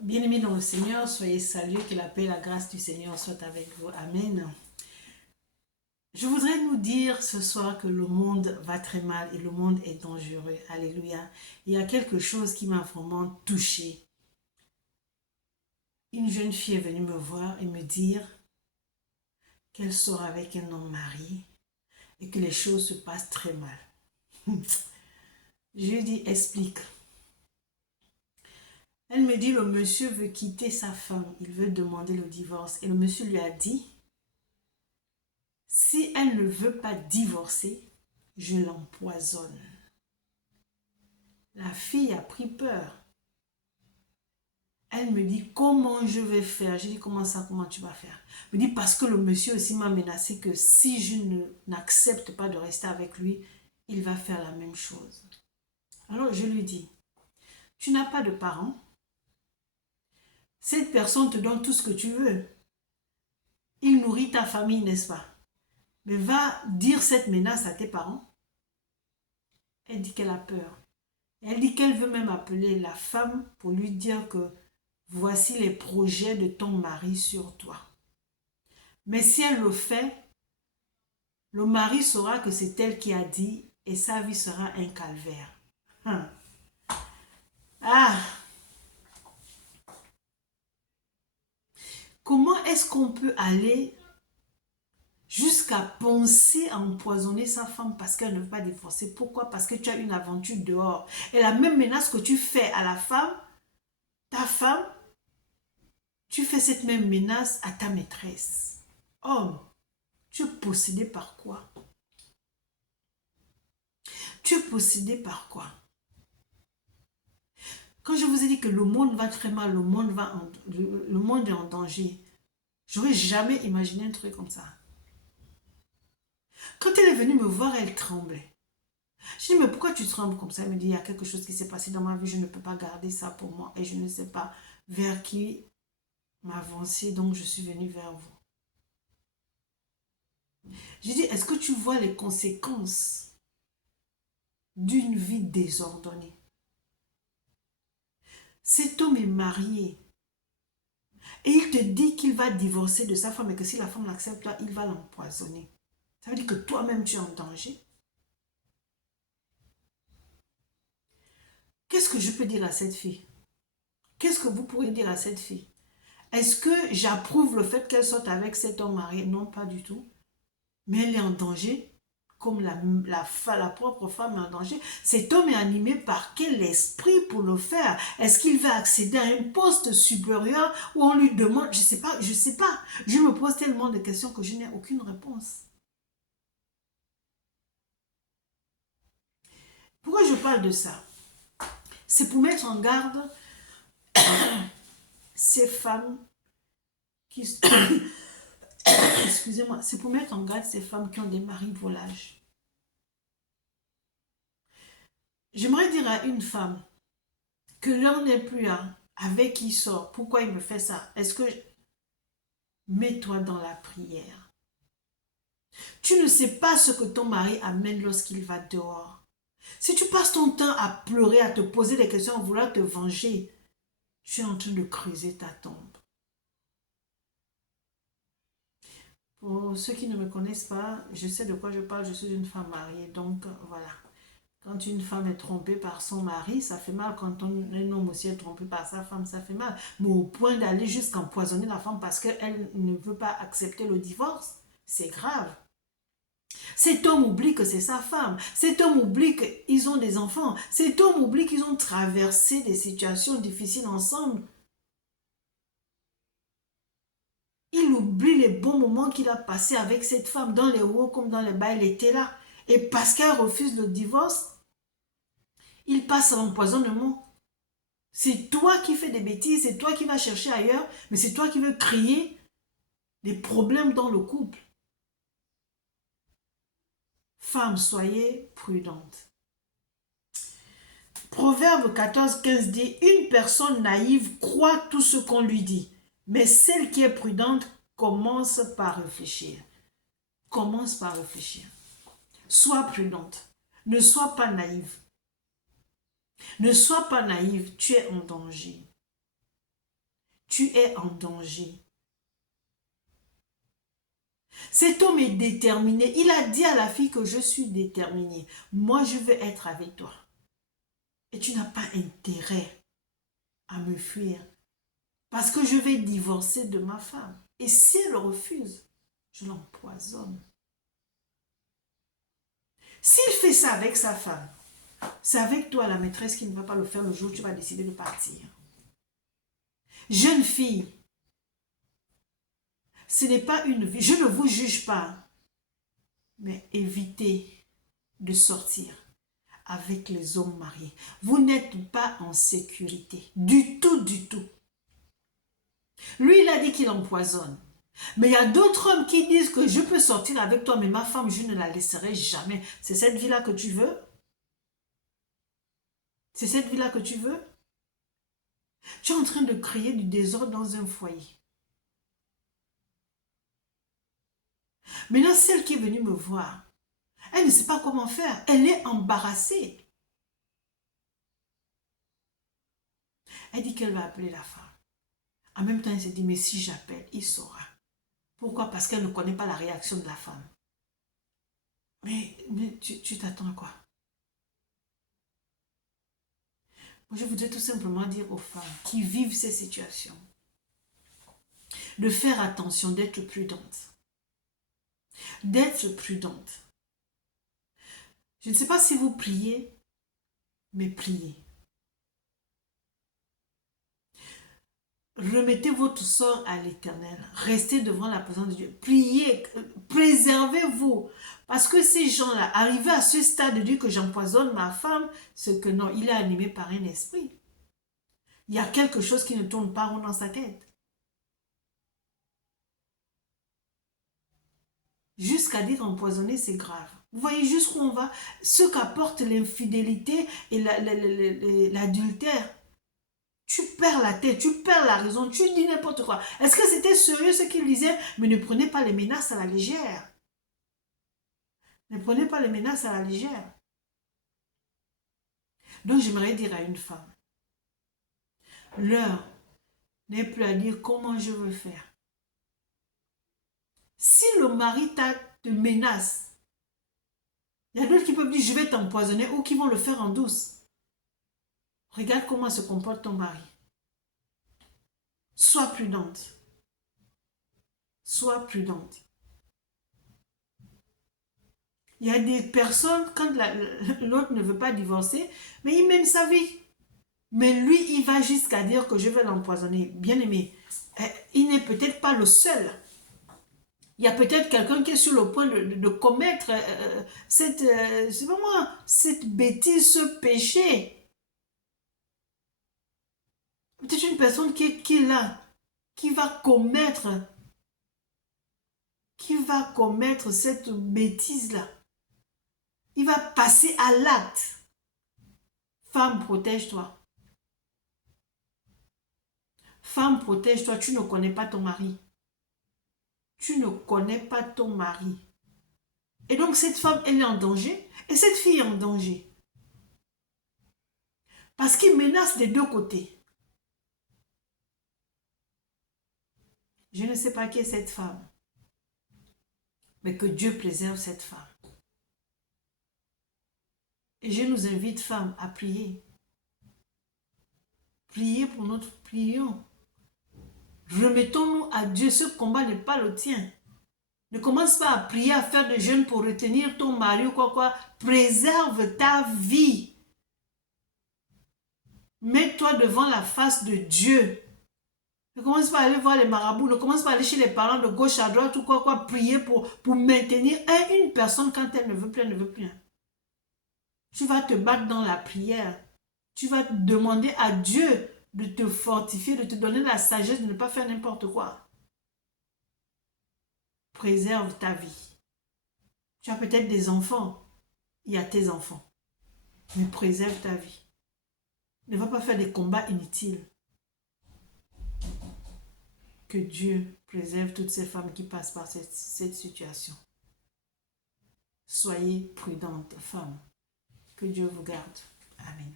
Bien-aimés dans le Seigneur, soyez salués, que la paix et la grâce du Seigneur soient avec vous. Amen. Je voudrais nous dire ce soir que le monde va très mal et le monde est dangereux. Alléluia. Il y a quelque chose qui m'a vraiment touchée. Une jeune fille est venue me voir et me dire qu'elle sort avec un homme marié et que les choses se passent très mal. Je lui ai dit, explique. Elle me dit, le monsieur veut quitter sa femme, il veut demander le divorce. Et le monsieur lui a dit, si elle ne veut pas divorcer, je l'empoisonne. La fille a pris peur. Elle me dit, comment je vais faire? J'ai dit, comment ça, comment tu vas faire? Elle me dit, parce que le monsieur aussi m'a menacé que si je n'accepte pas de rester avec lui, il va faire la même chose. Alors je lui dis, tu n'as pas de parents. Cette personne te donne tout ce que tu veux. Il nourrit ta famille, n'est-ce pas? Mais va dire cette menace à tes parents. Elle dit qu'elle a peur. Elle dit qu'elle veut même appeler la femme pour lui dire que voici les projets de ton mari sur toi. Mais si elle le fait, le mari saura que c'est elle qui a dit et sa vie sera un calvaire. Hum. Ah, comment est-ce qu'on peut aller jusqu'à penser à empoisonner sa femme parce qu'elle ne veut pas divorcer? Pourquoi? Parce que tu as une aventure dehors. Et la même menace que tu fais à la femme, ta femme, tu fais cette même menace à ta maîtresse. Homme, tu es possédé par quoi? Tu es possédé par quoi? Quand je vous ai dit que le monde va très mal, le monde est en danger, j'aurais jamais imaginé un truc comme ça. Quand elle est venue me voir, elle tremblait. Je dis, mais pourquoi tu trembles comme ça? Elle me dit, il y a quelque chose qui s'est passé dans ma vie, je ne peux pas garder ça pour moi et je ne sais pas vers qui m'avancer, donc je suis venue vers vous. J'ai dit, est-ce que tu vois les conséquences d'une vie désordonnée? Cet homme est marié et il te dit qu'il va divorcer de sa femme et que si la femme l'accepte, toi, il va l'empoisonner. Ça veut dire que toi-même, tu es en danger. Qu'est-ce que je peux dire à cette fille? Qu'est-ce que vous pourriez dire à cette fille? Est-ce que j'approuve le fait qu'elle sorte avec cet homme marié? Non, pas du tout. Mais elle est en danger, comme la propre femme est en danger. Cet homme est animé par quel esprit pour le faire? Est-ce qu'il va accéder à un poste supérieur où on lui demande? Je ne sais pas, je ne sais pas. Je me pose tellement de questions que je n'ai aucune réponse. Pourquoi je parle de ça? C'est pour mettre en garde ces femmes qui... Excusez-moi, c'est pour mettre en garde ces femmes qui ont des maris volages. J'aimerais dire à une femme que l'on n'est plus un avec qui il sort. Pourquoi il me fait ça? Est-ce que... Mets-toi dans la prière. Tu ne sais pas ce que ton mari amène lorsqu'il va dehors. Si tu passes ton temps à pleurer, à te poser des questions, à vouloir te venger, tu es en train de creuser ta tombe. Pour ceux qui ne me connaissent pas, je sais de quoi je parle, je suis une femme mariée, donc voilà. Quand une femme est trompée par son mari, ça fait mal. Quand un homme aussi est trompé par sa femme, ça fait mal. Mais au point d'aller jusqu'à empoisonner la femme parce qu'elle ne veut pas accepter le divorce, c'est grave. Cet homme oublie que c'est sa femme. Cet homme oublie qu'ils ont des enfants. Cet homme oublie qu'ils ont traversé des situations difficiles ensemble. Il oublie les bons moments qu'il a passés avec cette femme. Dans les hauts comme dans les bas, elle était là. Et parce qu'elle refuse le divorce, il passe à l'empoisonnement. C'est toi qui fais des bêtises, c'est toi qui vas chercher ailleurs, mais c'est toi qui veux créer des problèmes dans le couple. Femmes, soyez prudentes. Proverbe 14, 15 dit, une personne naïve croit tout ce qu'on lui dit, mais celle qui est prudente commence par réfléchir. Commence par réfléchir. Sois prudente. Ne sois pas naïve. Ne sois pas naïve, tu es en danger. tu es en danger. Cet homme est déterminé. Il a dit à la fille que je suis déterminé. Moi, je veux être avec toi. Et tu n'as pas intérêt à me fuir. Parce que je vais divorcer de ma femme. Et si elle refuse, je l'empoisonne. S'il fait ça avec sa femme, c'est avec toi, la maîtresse, qui ne va pas le faire le jour où tu vas décider de partir. Jeune fille, ce n'est pas une vie. Je ne vous juge pas. Mais évitez de sortir avec les hommes mariés. Vous n'êtes pas en sécurité. Du tout, du tout. Lui, il a dit qu'il empoisonne. Mais il y a d'autres hommes qui disent que je peux sortir avec toi, mais ma femme, je ne la laisserai jamais. C'est cette vie-là que tu veux? C'est cette vie-là que tu veux? Tu es en train de créer du désordre dans un foyer. Maintenant, celle qui est venue me voir, elle ne sait pas comment faire. Elle est embarrassée. Elle dit qu'elle va appeler la femme. En même temps, elle se dit, mais si j'appelle, il saura. Pourquoi? Parce qu'elle ne connaît pas la réaction de la femme. Mais tu t'attends à quoi? Moi, je voudrais tout simplement dire aux femmes qui vivent ces situations de faire attention, d'être prudentes. D'être prudentes. Je ne sais pas si vous priez, mais priez. Remettez votre sort à l'Éternel. Restez devant la présence de Dieu. Priez, préservez-vous. Parce que ces gens-là, arrivés à ce stade de dire que j'empoisonne ma femme, c'est que non, il est animé par un esprit. Il y a quelque chose qui ne tourne pas rond dans sa tête. Jusqu'à dire empoisonner, c'est grave. Vous voyez jusqu'où on va? Ce qu'apporte l'infidélité et l'adultère. Tu perds la tête, tu perds la raison, tu dis n'importe quoi. Est-ce que c'était sérieux ce qu'il disait? Mais ne prenez pas les menaces à la légère. Ne prenez pas les menaces à la légère. Donc j'aimerais dire à une femme, l'heure n'est plus à dire comment je veux faire. Si le mari te menace, il y a d'autres qui peuvent dire je vais t'empoisonner ou qui vont le faire en douce. Regarde comment se comporte ton mari. Sois prudente. Sois prudente. Il y a des personnes, quand l'autre ne veut pas divorcer, mais il mène sa vie. Mais lui, il va jusqu'à dire que je vais l'empoisonner. Bien aimé, il n'est peut-être pas le seul. Il y a peut-être quelqu'un qui est sur le point de commettre c'est pas moi, cette bêtise, ce péché. Peut-être une personne qui est là, qui va commettre cette bêtise-là. Il va passer à l'acte. Femme, protège-toi. Femme, protège-toi. Tu ne connais pas ton mari. Tu ne connais pas ton mari. Et donc, cette femme, elle est en danger. Et cette fille est en danger. Parce qu'il menace des deux côtés. Je ne sais pas qui est cette femme. Mais que Dieu préserve cette femme. Et je nous invite, femmes, à prier. Priez pour notre prions. Remettons-nous à Dieu. Ce combat n'est pas le tien. Ne commence pas à prier, à faire des jeûnes pour retenir ton mari ou quoi. Préserve ta vie. Mets-toi devant la face de Dieu. Ne commence pas à aller voir les marabouts. Ne commence pas à aller chez les parents de gauche à droite ou quoi. Prier pour maintenir une personne quand elle ne veut plus, elle ne veut plus. Tu vas te battre dans la prière. Tu vas demander à Dieu de te fortifier, de te donner la sagesse de ne pas faire n'importe quoi. Préserve ta vie. Tu as peut-être des enfants. Il y a tes enfants. Mais préserve ta vie. Ne va pas faire des combats inutiles. Que Dieu préserve toutes ces femmes qui passent par cette situation. Soyez prudentes, femmes. Que Dieu vous garde. Amen.